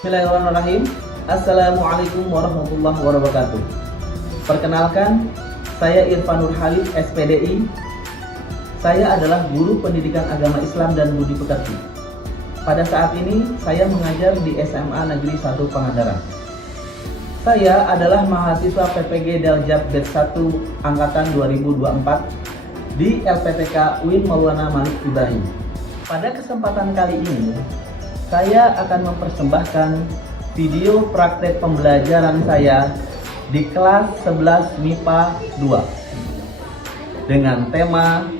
Bismillahirrahmanirrahim. Assalamualaikum warahmatullahi wabarakatuh. Perkenalkan, saya Irfanur Halid, SPDI. Saya adalah guru pendidikan agama Islam dan budi pekerti. Pada saat ini, saya mengajar di SMA Negeri 1 Pangandaran. Saya adalah mahasiswa PPG Daljab Batch 1 Angkatan 2024 di LPTK UIN Maulana Malik Ibrahim. Pada kesempatan kali ini, saya akan mempersembahkan video praktek pembelajaran saya di kelas 11 MIPA 2 dengan tema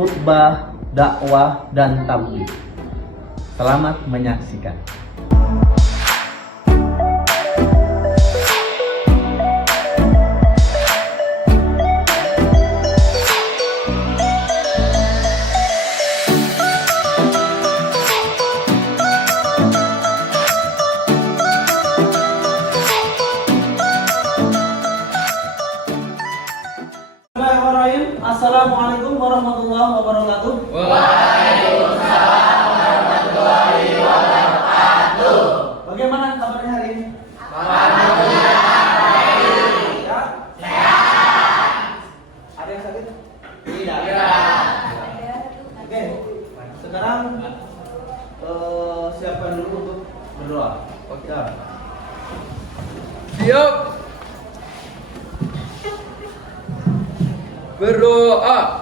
khutbah, dakwah, dan tabligh. Selamat menyaksikan. Assalamualaikum warahmatullahi wabarakatuh. Waalaikumsalam warahmatullahi wabarakatuh. Bagaimana kabarnya hari ini? Alhamdulillah baik. Ya? Sehat. Ada yang sakit? Tidak. Oke. Sekarang siapkan dulu untuk berdoa. Oke. Siap. Berdoa.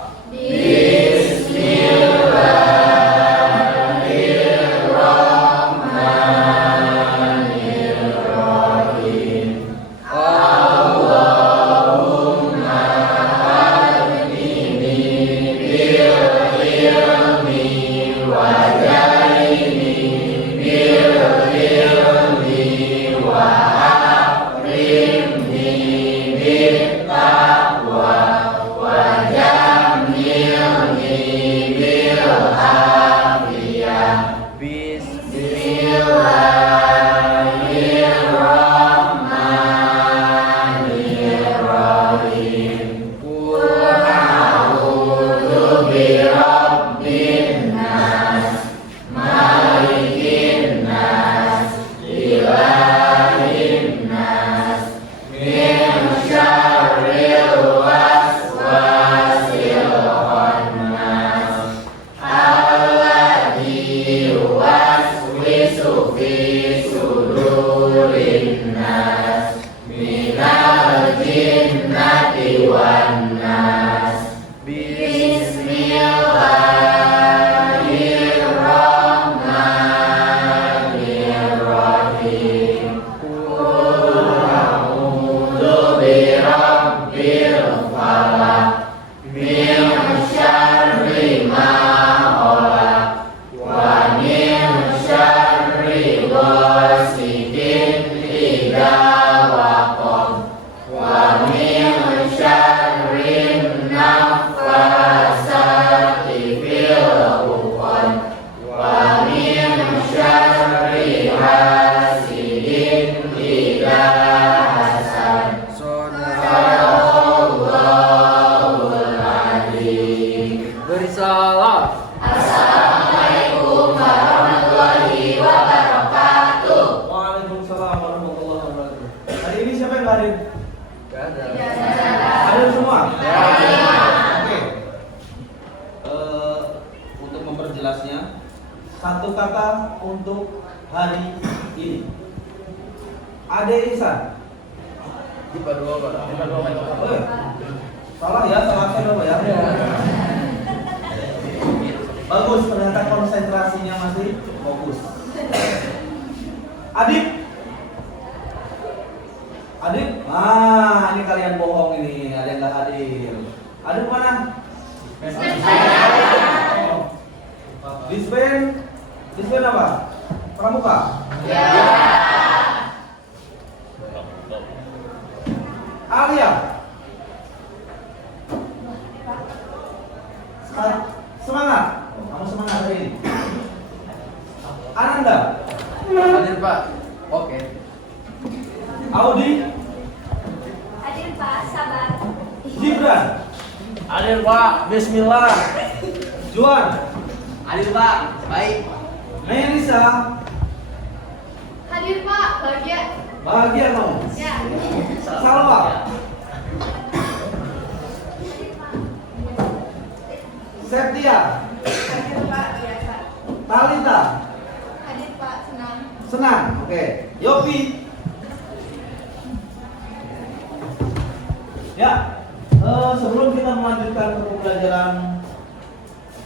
Bersalam. Assalamualaikum warahmatullahi wabarakatuh. Waalaikumsalam warahmatullahi wabarakatuh. Hari ini siapa yang hadir? Gak ada. Hadir semua? Ya. Oke. Untuk memperjelasnya, satu kata untuk hari ini. Ade Ihsan. Dipa dua, Pak. Oke. Salah ya, salah saya Pak ya. Bagus, ternyata konsentrasinya masih fokus. Adib. Adib? Ah, ini kalian bohong ini, ada yang nggak hadir. Adib mana? Disben. Disben apa? Pramuka? Ya. Alia. Semangat. Kamu semangat hari ini. Ananda. Hadir, Pak. Oke. Audi. Hadir Pak, sabar. Gibran. Hadir, Pak. Bismillah. Juan. Hadir, Pak. Baik. Melisa. Hadir Pak, bahagia. Bahagia kamu. Ya. Salwa. Septia. Hadir Pak, biasa. Talita. Hadir Pak, senang. Senang. Oke. Yopi. Ya. Sebelum kita melanjutkan pembelajaran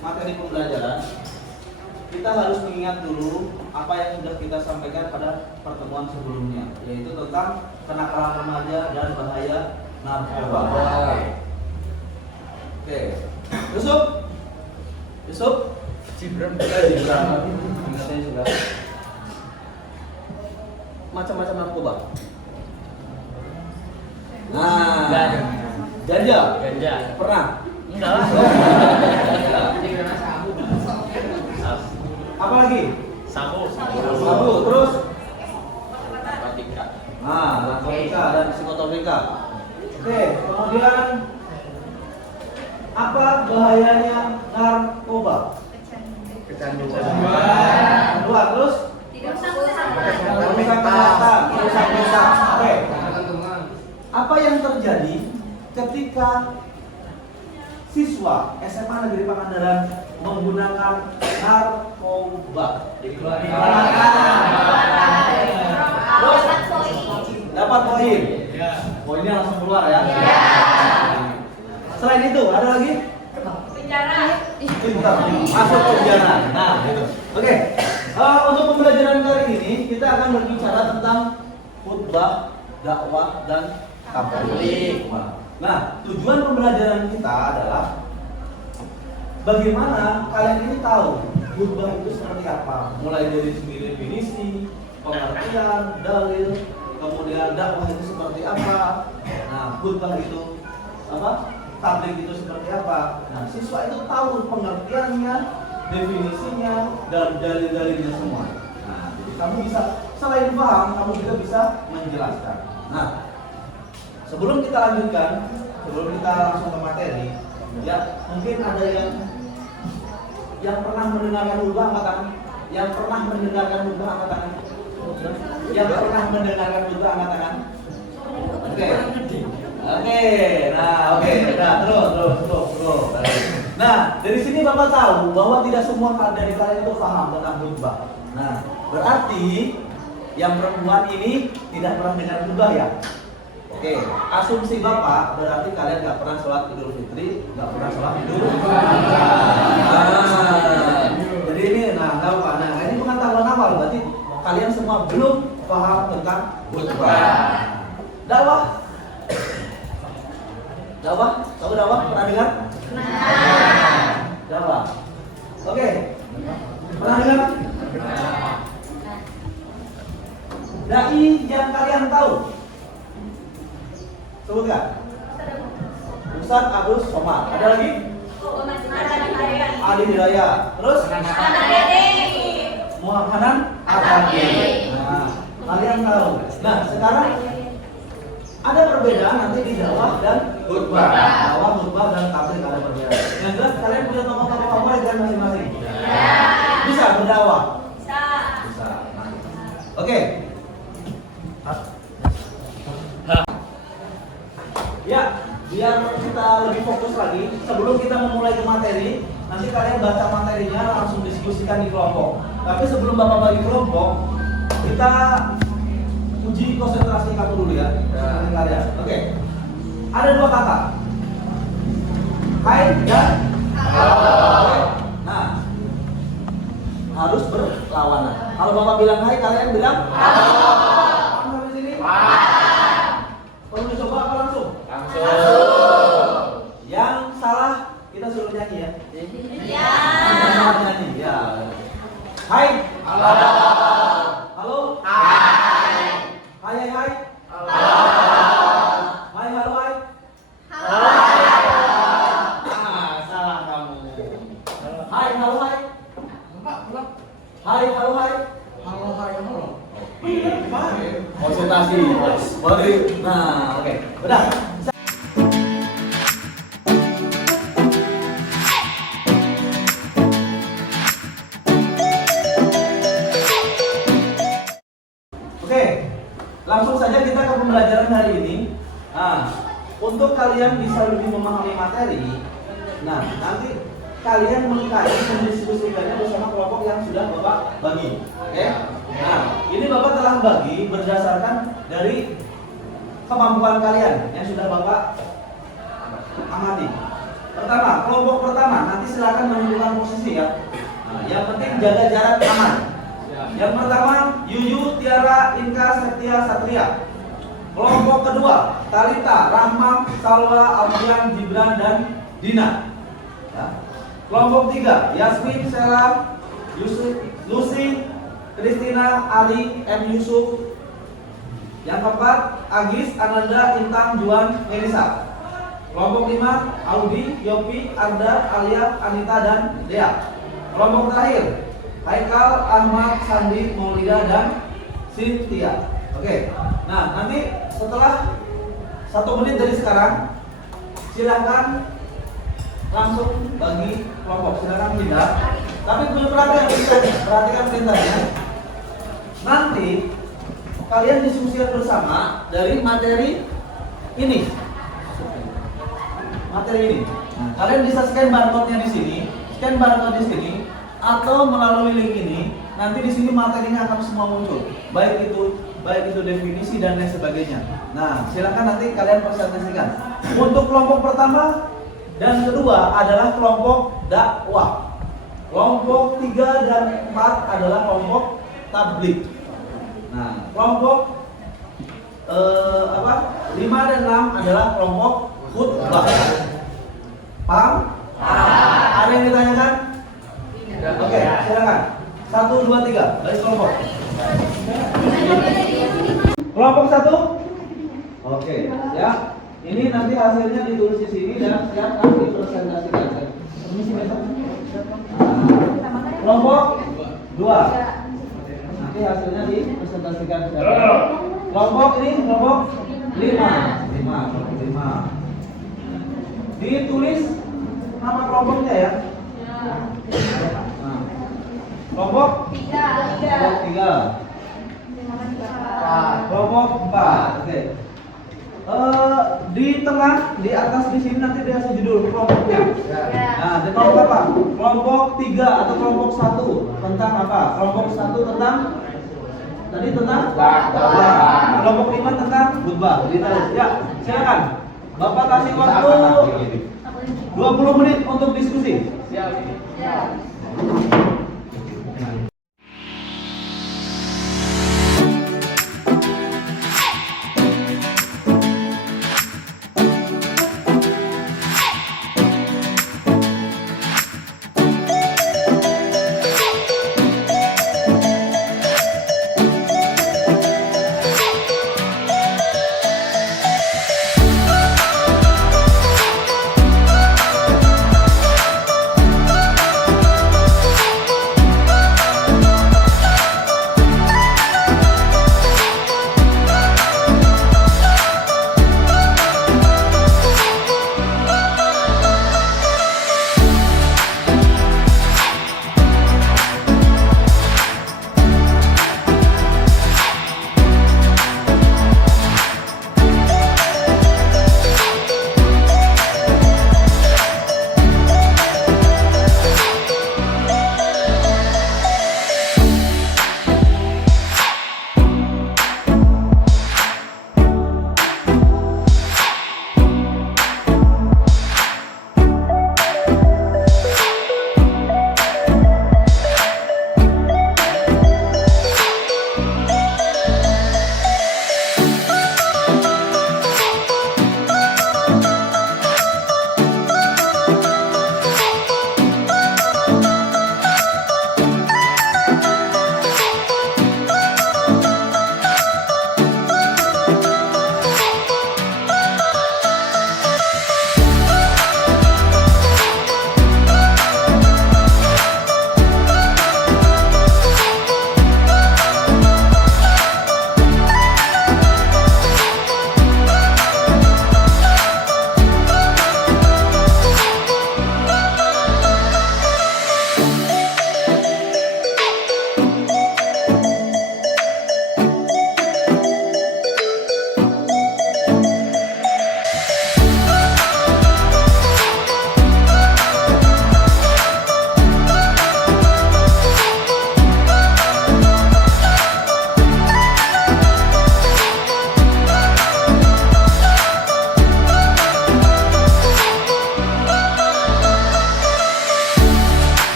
materi pembelajaran, kita harus mengingat dulu apa yang sudah kita sampaikan pada pertemuan sebelumnya, yaitu tentang kenakalan remaja dan bahaya narkoba. Oke. Yusuf. Cibram. Ingatnya sudah. Macam-macam narkoba. Nah, ganja. Pernah? Enggak lah. Apa lagi? Sabu. Terus? Narkotika. Nah, narkotika dan psikotropika. Oke, kemudian apa bahayanya narkoba? Kedua, terus? Tidak usah kesehatan. Merusak kesehatan, merusak desa. Oke. Apa yang terjadi ketika siswa SMA Negeri Pangandaran menggunakan narkoba? Terus Dapat poin. Poinnya langsung keluar ya. Selain itu ada lagi? penjara. Pintar, masuk ke penjara. Nah, gitu. Oke. Untuk pembelajaran kali ini kita akan berbicara tentang khutbah, dakwah, dan tabligh. Nah, tujuan pembelajaran kita adalah bagaimana kalian ini tahu khutbah itu seperti apa, mulai dari segi definisi, pengertian, dalil, kemudian dakwah itu seperti apa. Nah, khutbah itu apa? Tabligh itu seperti apa? Nah, siswa itu tahu pengertiannya, definisinya, dan dalil-dalilnya semua. Nah, jadi kamu bisa selain paham, kamu juga bisa menjelaskan. Nah, sebelum kita lanjutkan, sebelum kita langsung ke materi, ya mungkin ada yang pernah mendengarkan khutbah angkat tangan. Yang pernah mendengarkan khutbah angkat tangan. Yang pernah mendengarkan khutbah angkat tangan. Oke. Nah, terus. Nah, dari sini Bapak tahu bahwa tidak semua dari kalian itu paham tentang khutbah. Nah, berarti yang perempuan ini tidak pernah dengar khutbah ya? Oke, asumsi Bapak berarti kalian nggak pernah sholat Idul Fitri, nggak pernah sholat Idul Adha. Jadi ini, nggak apa. Nah, ini pengetahuan awal berarti kalian semua belum paham tentang khutbah. Dakwah, tahu dakwah? Pernah dengar? Dakwah. Oke. Pernah dengar? Dai yang kalian tahu. Sebutkan. Ustaz Abdus Somad. Ada lagi? Ali Hidayat. Terus? Muhammad Al-Fatih. Nah, kalian tahu. Nah, sekarang ada perbedaan nanti di dakwah dan khutbah. Dakwah, khutbah, dan tabligh ada perbedaan. Yang jelas kalian punya tokoh-tokoh favorit kan masing-masing? Bisa berdakwah? Bisa. Nah. Oke. Ya, biar kita lebih fokus lagi, sebelum kita memulai ke materi, nanti kalian baca materinya langsung diskusikan di kelompok. Tapi sebelum Bapak bagi kelompok, kita uji konsentrasi kamu dulu ya. Kalian. Oke. Ada dua kata. Hai dan halo. Nah, harus berlawanan. Kalau Bapak bilang hai, kalian bilang halo. Paham sampai sini? Perlu dicoba apa langsung? Yang salah kita suruh nyanyi ya. Iya. Nyanyi ya. Hai. Halo. Halo. Hai. Hai. Halo. Hai, halo, hai. Salah kamu. Hai, halo, hai. Hai, halo, hai. Konsentrasi. Nah, oke. Udah. Oke, langsung saja kita ke pembelajaran hari ini. Nah, untuk kalian bisa lebih memahami materi, nah nanti kalian mengkaji dan mendiskusikannya bersama kelompok yang sudah Bapak bagi. Oke? Nah, ini Bapak telah bagi berdasarkan dari kemampuan kalian yang sudah Bapak amati. Pertama, kelompok pertama, nanti silakan menentukan posisi ya. Nah, yang penting jaga jarak aman. Yang pertama, Yuyu, Tiara, Inka, Septia, Satria. Kelompok kedua, Talita, Rahma, Salwa, Alfian, Gibran, dan Dina. Ya. Kelompok tiga, Yasmin, Sela, Yusuf, Lucy, Kristina, Ali, M. Yusuf. Yang keempat, Agis, Ananda, Intan, Juan, Melisa. Kelompok lima, Audi, Yopi, Arda, Alia, Anita, dan Dea. Kelompok terakhir, Haikal, Ahmad, Sandi, Maulida, dan Cynthia. Oke, nah nanti setelah 1 menit dari sekarang, silakan langsung bagi kelompok, silakan pindah. Tapi perhatikan perintahnya. Nanti kalian diskusikan bersama dari materi ini. Materi ini. Nah, kalian bisa scan barcode-nya di sini, scan barcode di sini, atau melalui link ini. Nanti di sini materinya akan semua muncul, baik itu definisi dan lain sebagainya. Nah, silakan nanti kalian presentasikan. Untuk kelompok pertama dan kedua adalah kelompok dakwah. Kelompok 3 dan 4 adalah kelompok tabligh. Nah, kelompok 5 dan 6 adalah kelompok khutbah. Paham? Ada yang ditanyakan? Oke, silakan. 1, 2, 3, balik kelompok. Kelompok 1. Oke, ya. Ini nanti hasilnya ditulis di sini dan siap nanti presentasikan. Permisi besok. Kelompok 2. Nanti hasilnya dipresentasikan. Kelompok ini kelompok 5. Ditulis nama kelompoknya ya. Nah, kelompok 3. Kelompok 4. Oke. Di tengah, di atas di sini nanti dikasih judul kelompoknya. Nah, di kelompok apa? Kelompok 3 atau kelompok 1 tentang apa? Kelompok 1 tentang tadi tentang dakwah. Kelompok 5 tentang khutbah. Ya, silakan. Bapak kasih waktu 20 menit untuk diskusi.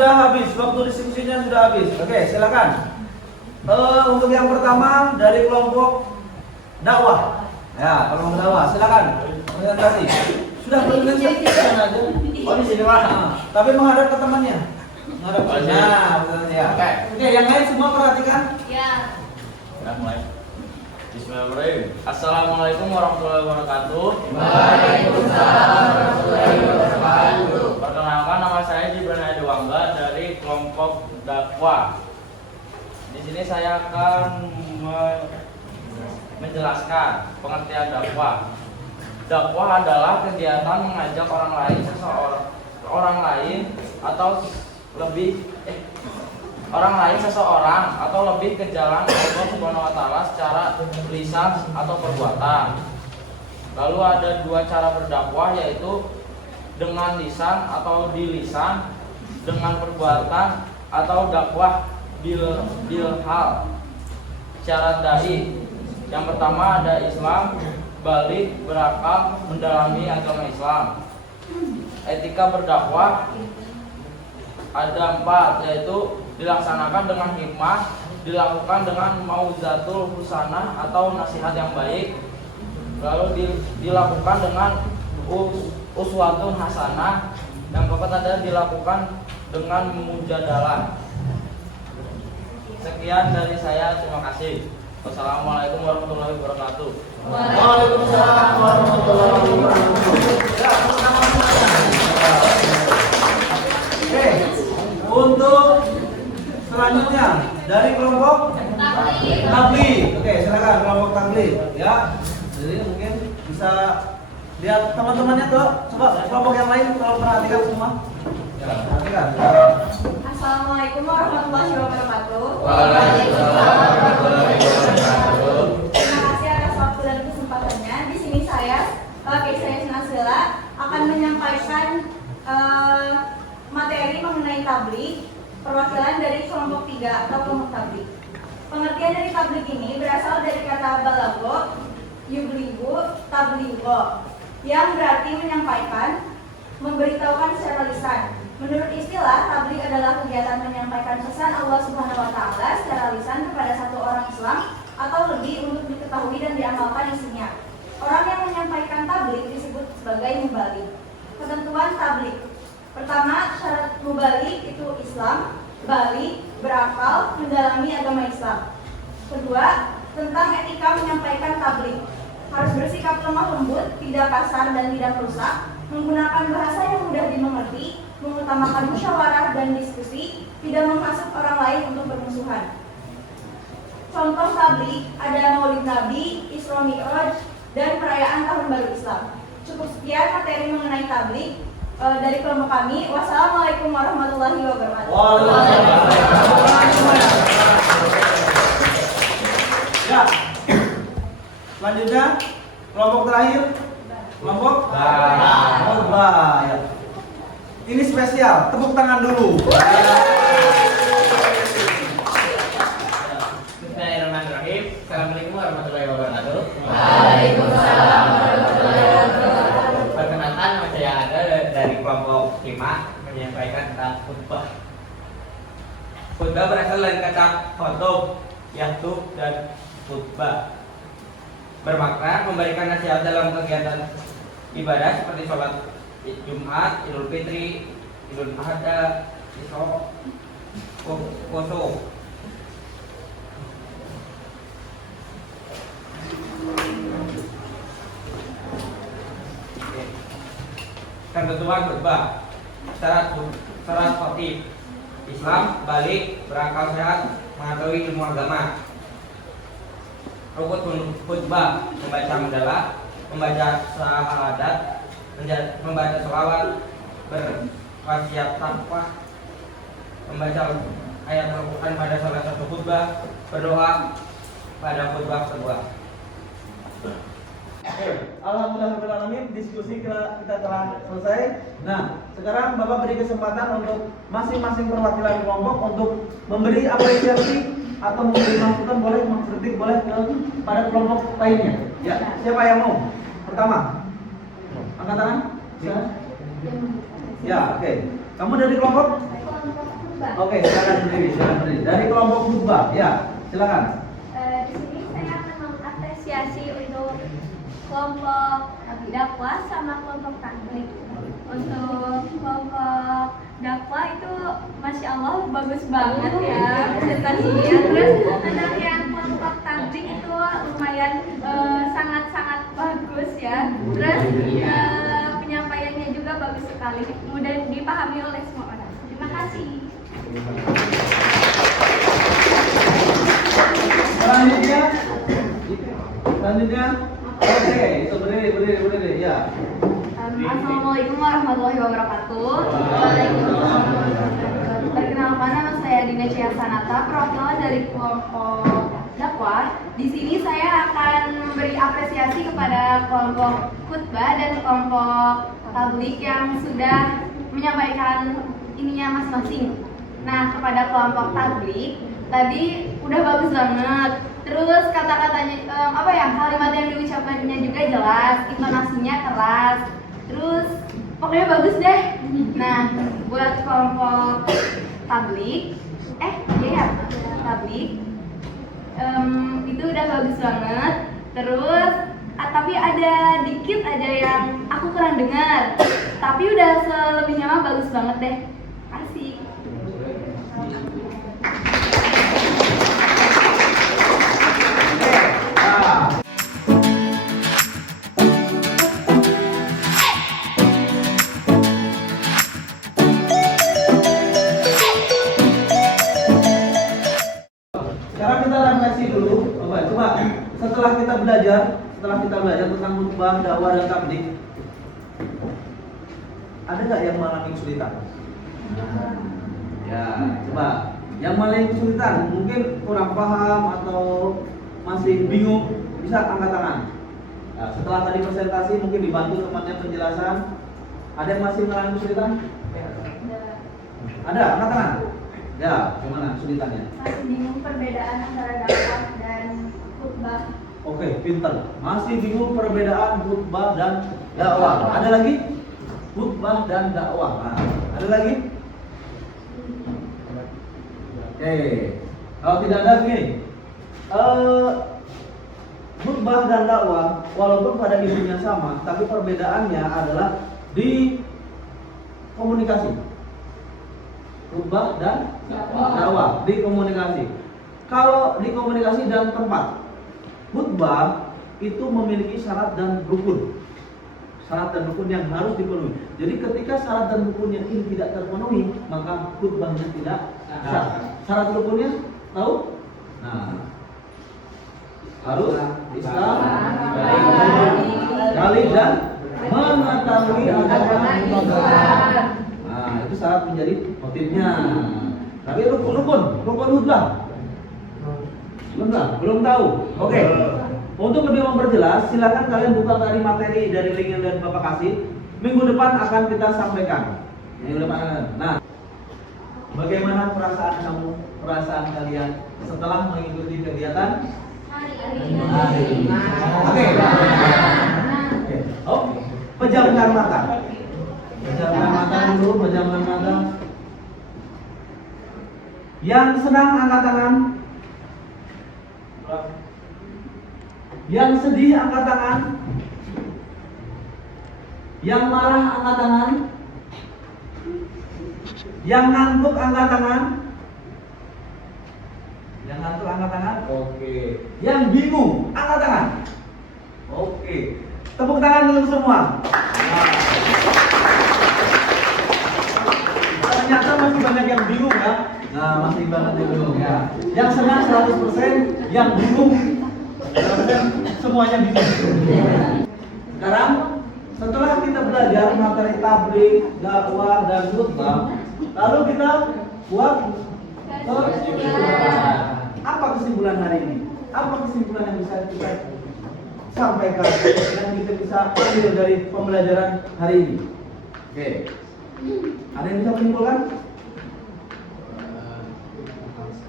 sudah habis, waktu diskusinya sudah habis. Oke, silakan. Untuk yang pertama dari kelompok dakwah. Ya, kelompok dakwah, silakan. Presentasi. Sudah presentasi aja. Oh, di sini lah. Tapi menghadap ke temannya. Menghadap ke. Nah, ya. Oke, yang lain semua perhatikan. Ya. Udah mulai. Bismillahirrahmanirrahim. Assalamualaikum warahmatullahi wabarakatuh. Waalaikumsalam warahmatullahi wabarakatuh. Perkenalkan, nama saya Gibran Adewangga dari kelompok dakwah. Di sini saya akan menjelaskan pengertian dakwah. Dakwah adalah kegiatan mengajak orang lain seseorang atau lebih ke jalan Allah Subhanahu wa taala secara lisan atau perbuatan. Lalu ada dua cara berdakwah, yaitu dengan lisan atau di lisan, dengan perbuatan atau dakwah bilhal. Syarat dai. Yang pertama ada Islam, balik, berakal, mendalami agama Islam. Etika berdakwah ada 4, yaitu dilaksanakan dengan hikmah, dilakukan dengan mauzatul husanah atau nasihat yang baik, lalu dilakukan dengan uswatun hasanah, yang keempat ada dilakukan dengan mujadalah. Sekian dari saya, terima kasih. Wassalamualaikum warahmatullahi wabarakatuh. Waalaikumsalam warahmatullahi wabarakatuh. Oke, untuk selanjutnya dari kelompok tabligh. Oke, silakan kelompok tabligh ya. Jadi mungkin bisa lihat teman-temannya tuh. Coba kelompok yang lain kalau perhatikan semua. Ya, perhatikan. Assalamualaikum warahmatullahi wabarakatuh. Waalaikumsalam warahmatullahi wabarakatuh. Terima kasih atas waktu dan kesempatannya. Di sini saya, Keisha Nasila, akan menyampaikan materi mengenai tabligh, perwakilan dari kelompok 3 atau kelompok tabligh. Pengertian dari tabligh ini berasal dari kata balago, yubligu, tabligho, yang berarti menyampaikan, memberitahukan secara lisan. Menurut istilah, tabligh adalah kegiatan menyampaikan pesan Allah Subhanahu wa taala secara lisan kepada satu orang Islam atau lebih untuk diketahui dan diamalkan isinya. Orang yang menyampaikan tabligh disebut sebagai mubaligh. Ketentuan tabligh. Pertama, syarat mubaligh itu Islam, baligh, berakal, mendalami agama Islam. Kedua, tentang etika menyampaikan tabligh. Harus bersikap lemah lembut, tidak kasar dan tidak merusak, menggunakan bahasa yang mudah dimengerti, mengutamakan musyawarah dan diskusi, tidak memasuk orang lain untuk bermusuhan. Contoh tabligh ada Maulid Nabi, Isra Mi'raj, dan perayaan Tahun Baru Islam. Cukup sekian materi mengenai tabligh dari kelompok kami. Wassalamualaikum warahmatullahi wabarakatuh. Ya. Selanjutnya kelompok terakhir, kelompok khutbah. Ya. Ini spesial, tepuk tangan dulu. Bismillahirrahmanirrahim. Assalamualaikum warahmatullahi wabarakatuh. Waalaikumsalam warahmatullahi wabarakatuh. Perkenalkan, nama saya Ada dari kelompok 5 menyampaikan tentang khutbah. Khutbah berasal dari kata khutub, yahtub dan khutbah. Bermakna memberikan nasihat dalam kegiatan ibadah seperti sholat Jumat, Idul Fitri, Idul Adha, Isra, Puasa. Ketentuan khutbah. Syarat khotib. Islam, balik, berakal sehat, mengetahui ilmu agama. Rukun khutbah: membaca hamdalah, membaca syahadat, membaca sholawat, berwasiat takwa, membaca ayat Al-Quran pada salah satu khutbah, berdoa pada khutbah kedua. Alhamdulillahirrahmanirrahim, diskusi kita telah selesai. Nah, sekarang Bapak beri kesempatan untuk masing-masing perwakilan kelompok untuk memberi apresiasi atau memberi masukan, boleh mengkritik, boleh pada kelompok lainnya. Ya, siapa yang mau? Pertama, angkat tangan. Ya, oke. Kamu dari kelompok? khutbah. Oke, silakan berdiri. Dari kelompok khutbah, ya, silakan. Di sini saya akan mengapresiasi untuk kelompok dakwah sama kelompok tabligh. Untuk kelompok dakwah itu masya Allah bagus banget ya presentasinya. Terus untuk yang kelompok tabligh itu lumayan sangat-sangat bagus ya. Terus penyampaiannya juga bagus sekali, mudah dipahami oleh semua orang. Terima kasih. Selanjutnya, oke, itu berdiri, ya. Assalamualaikum warahmatullahi wabarakatuh. Perkenalkan, nama saya Dina Cia Sanata, perwakilan dari kelompok dakwah. Di sini saya akan memberi apresiasi kepada kelompok khutbah dan kelompok tabligh yang sudah menyampaikan ininya masing-masing. Nah, kepada kelompok tabligh tadi udah bagus banget. Terus kata-katanya kalimat yang diucapkannya juga jelas, intonasinya keras. Terus pokoknya bagus deh. Nah, buat kelompok tabligh, tabligh itu udah bagus banget. Terus tapi ada dikit aja yang aku kurang dengar. Tapi udah selebihnya mah bagus banget deh. Asik. Sekarang kita refleksi dulu. Coba setelah kita belajar tentang khutbah, dakwah dan tabligh, ada nggak yang mengalami kesulitan? Ya, coba yang mengalami kesulitan, mungkin kurang paham atau masih bingung, bisa angkat tangan. Nah, setelah tadi presentasi mungkin dibantu temannya penjelasan. Ada yang masih mengalami kesulitan? Ada, angkat tangan. Ya, gimana kesulitannya? Masih bingung perbedaan antara dakwah dan khutbah. Oke, pinter. Masih bingung perbedaan khutbah dan dakwah. Ada lagi? Khutbah dan dakwah. Nah, ada lagi? Oke. Kalau tidak ada gini. Khutbah dan dakwah walaupun pada intinya sama, tapi perbedaannya adalah di komunikasi. Khutbah dan dakwah di komunikasi. Kalau di komunikasi dan tempat, khutbah itu memiliki syarat dan rukun. Syarat dan rukun yang harus dipenuhi. Jadi ketika syarat dan rukunnya ini tidak terpenuhi, maka khutbahnya tidak sah. Syarat rukunnya tahu? Nah, harus Islam, kali dan mengetahui agama Islam. Nah, itu syarat menjadi motifnya. Tapi rukun khutbah belum tahu. Oke. Untuk lebih memperjelas, silakan kalian buka tadi materi dari link yang dari Bapak kasih. Minggu depan akan kita sampaikan. Minggu depan. Nah, bagaimana perasaan kalian setelah mengikuti kegiatan hari ini? Oke. Pejamkan mata. Pejamkan mata dulu, pejamkan mata. Yang senang angkat tangan. Yang sedih angkat tangan. Yang marah angkat tangan. Yang ngantuk angkat tangan. Yang ngantuk angkat tangan. Oke. Yang bingung angkat tangan. Oke. Tepuk tangan dulu semua. Ternyata masih banyak yang bingung ya. Nah, masih banyak yang bingung ya. Yang senang 100%, yang bingung semuanya bisa. Sekarang setelah kita belajar materi tabligh, dakwah dan khutbah, lalu kita buat kesimpulan. Apa kesimpulan hari ini? Apa kesimpulan yang bisa kita sampaikan yang kita bisa ambil dari pembelajaran hari ini? Oke. Ada yang bisa menyimpulkan?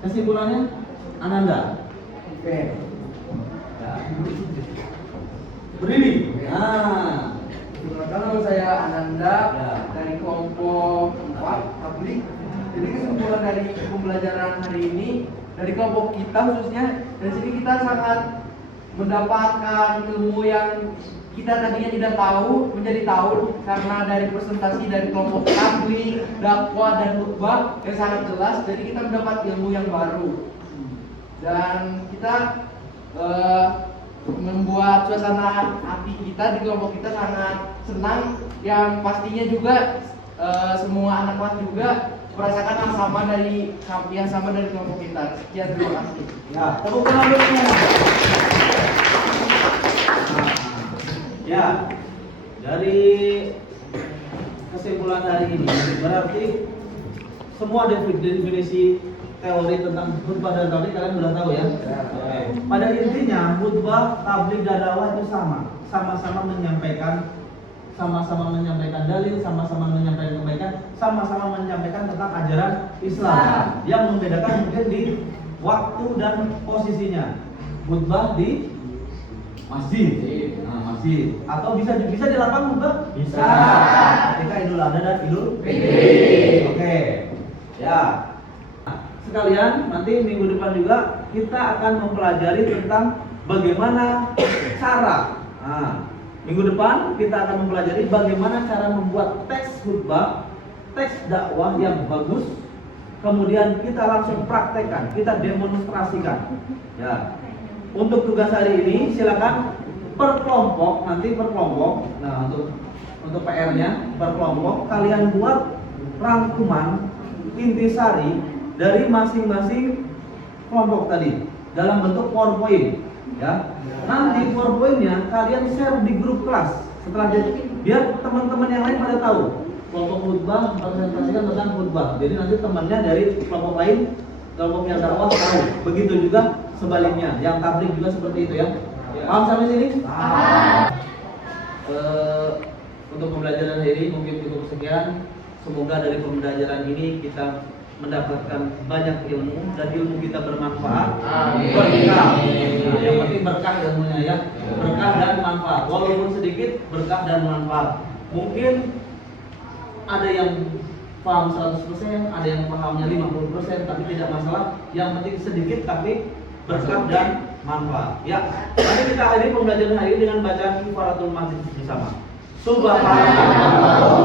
Kesimpulannya Ananda. Oke. Berdiri. Nah, Nama saya Ananda dari kelompok 4 tabligh. Jadi kesimpulan kesimpulan dari pembelajaran hari ini dari kelompok kita khususnya, dari sini kita sangat mendapatkan ilmu yang kita tadinya tidak tahu menjadi tahu karena dari presentasi dari kelompok tabligh, dakwah dan khutbah yang sangat jelas. Jadi kita mendapat ilmu yang baru dan kita membuat suasana hati kita di kelompok kita sangat senang, yang pastinya juga semua anak kelas juga merasakan yang sama dari kelompok kita. Sekian, terima kasih. Ya, tepuk tangan dulu. Ya, dari kesimpulan hari ini berarti semua definisi teori tentang khutbah dan tabligh kalian sudah tahu ya. Pada intinya khutbah, tabligh dan dakwah itu sama-sama menyampaikan dalil, sama-sama menyampaikan kebaikan, sama-sama menyampaikan tentang ajaran Islam. Yang membedakan mungkin di waktu dan posisinya. Khutbah di masjid, masjid, atau bisa di lapangan khutbah? Bisa. Ketika Idul Adha dan Idul Fitri. Oke. Ya. Sekalian nanti minggu depan juga kita akan mempelajari tentang bagaimana cara. Minggu depan kita akan mempelajari bagaimana cara membuat teks khutbah, teks dakwah yang bagus. Kemudian kita langsung praktekkan, kita demonstrasikan. Ya. Untuk tugas hari ini silakan per kelompok, nanti per kelompok. Nah, untuk PR-nya per kelompok kalian buat rangkuman intisari dari masing-masing kelompok tadi dalam bentuk PowerPoint, ya. Nanti PowerPoint-nya kalian share di grup kelas setelah jadi, biar teman-teman yang lain pada tahu kelompok khutbah presentasikan tentang khutbah. Jadi nanti temannya dari kelompok lain, kelompok yang dakwah tahu. Begitu juga sebaliknya, yang tabligh juga seperti itu ya. Paham sampai sini? Untuk pembelajaran hari ini mungkin cukup sekian. Semoga dari pembelajaran ini kita mendapatkan banyak ilmu dan ilmu kita bermanfaat. Berkah. Yang penting berkah ilmunya ya. Berkah dan manfaat. Walaupun sedikit, berkah dan manfaat. Mungkin ada yang paham 100%, ada yang pahamnya 50%, tapi tidak masalah. Yang penting sedikit tapi berkah dan manfaat. Ya. Mari kita akhiri pembelajaran hari ini dengan bacaan Kifaratul Masjid bersama. Subhanallah.